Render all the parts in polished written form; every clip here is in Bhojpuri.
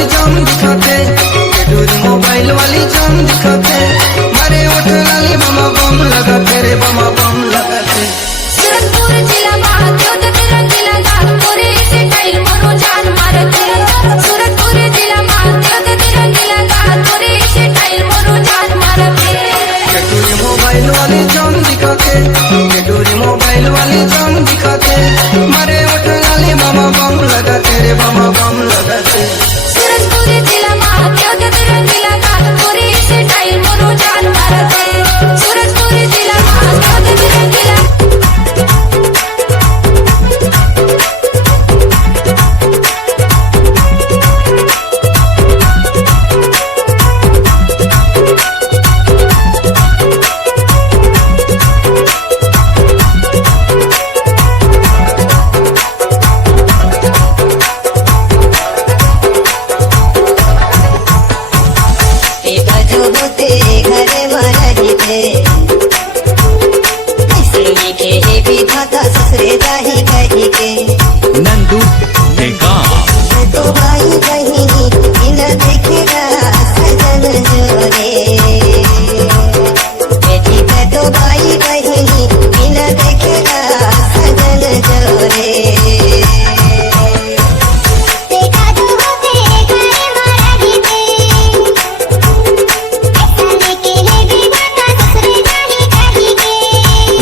वाली जान दिखाते, दूरी मोबाइल वाली जान दिखाते, मारे ओठ लाली बमा बम लगाते रे बमा बम लगाते। सूरजपुर जिला महादेव तेरा जिला गालपुरी से टाइल मरो जान मारते। सूरजपुर जिला महादेव तेरा जिला गालपुरी से टाइल मरो जान मारते। दूरी मोबाइल वाली जान दिखाते, दूरी मोबाइल वाली जान दिखाते, मारे ओठ लाली बमा बम लगाते रे बमा बम लगाते। सूरजपुर जिला महादेव तेरा जिला गालपुरी से टाइल मरो जान मारते। सूरजपुर जिला महादेव तेरा जिला ससुरे जाही कही के नंदू तो भाई बहिनी बिना देखेगा सजन जोरे। बेटी का तो भाई बहिनी बिना देखेगा सजन जोरे।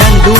नंदू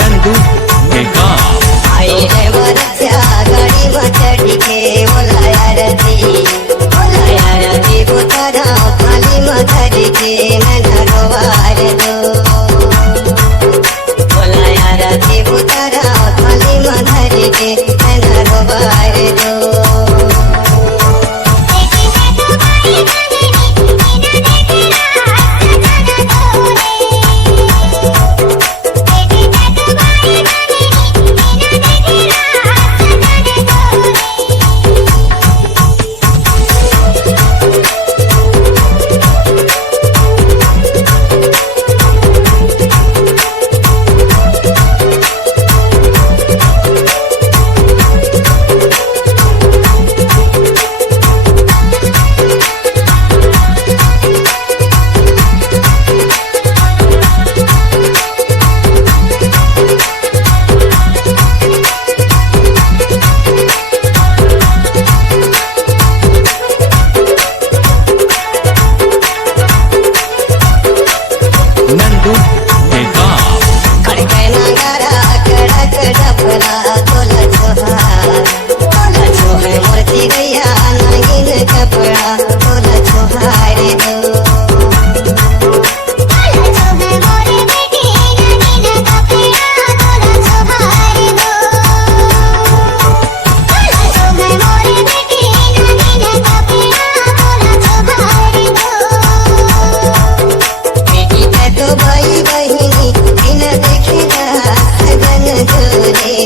नंदू आई है वरच्या गाडी बचडी के बोलाया रती बुतारा खाली मधरी के मैं रोवार दो। बोलाया रती बुतारा खाली मधरी के मैं रोवार दो। नंदू खड़के नगारा कड़क डफरा तोला छोहार मोरती गैया नागिन कपड़ा तोला छोहार दो। भाई बहिनी बिना देखेगा सजन जोरे।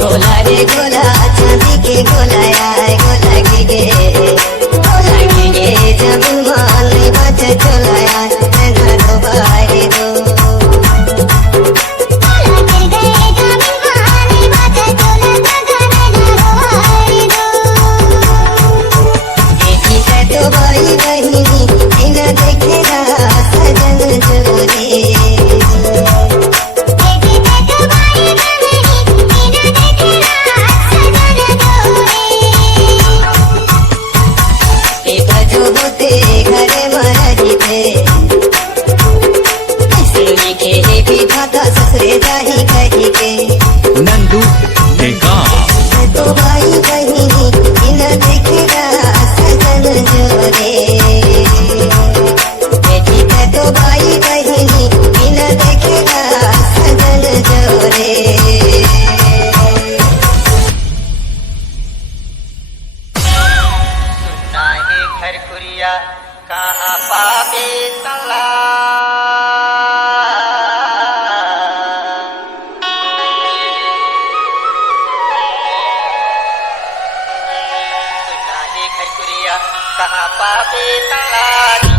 गोला रे गोला चांदी के गोला यार गोला गे पापी तंगारी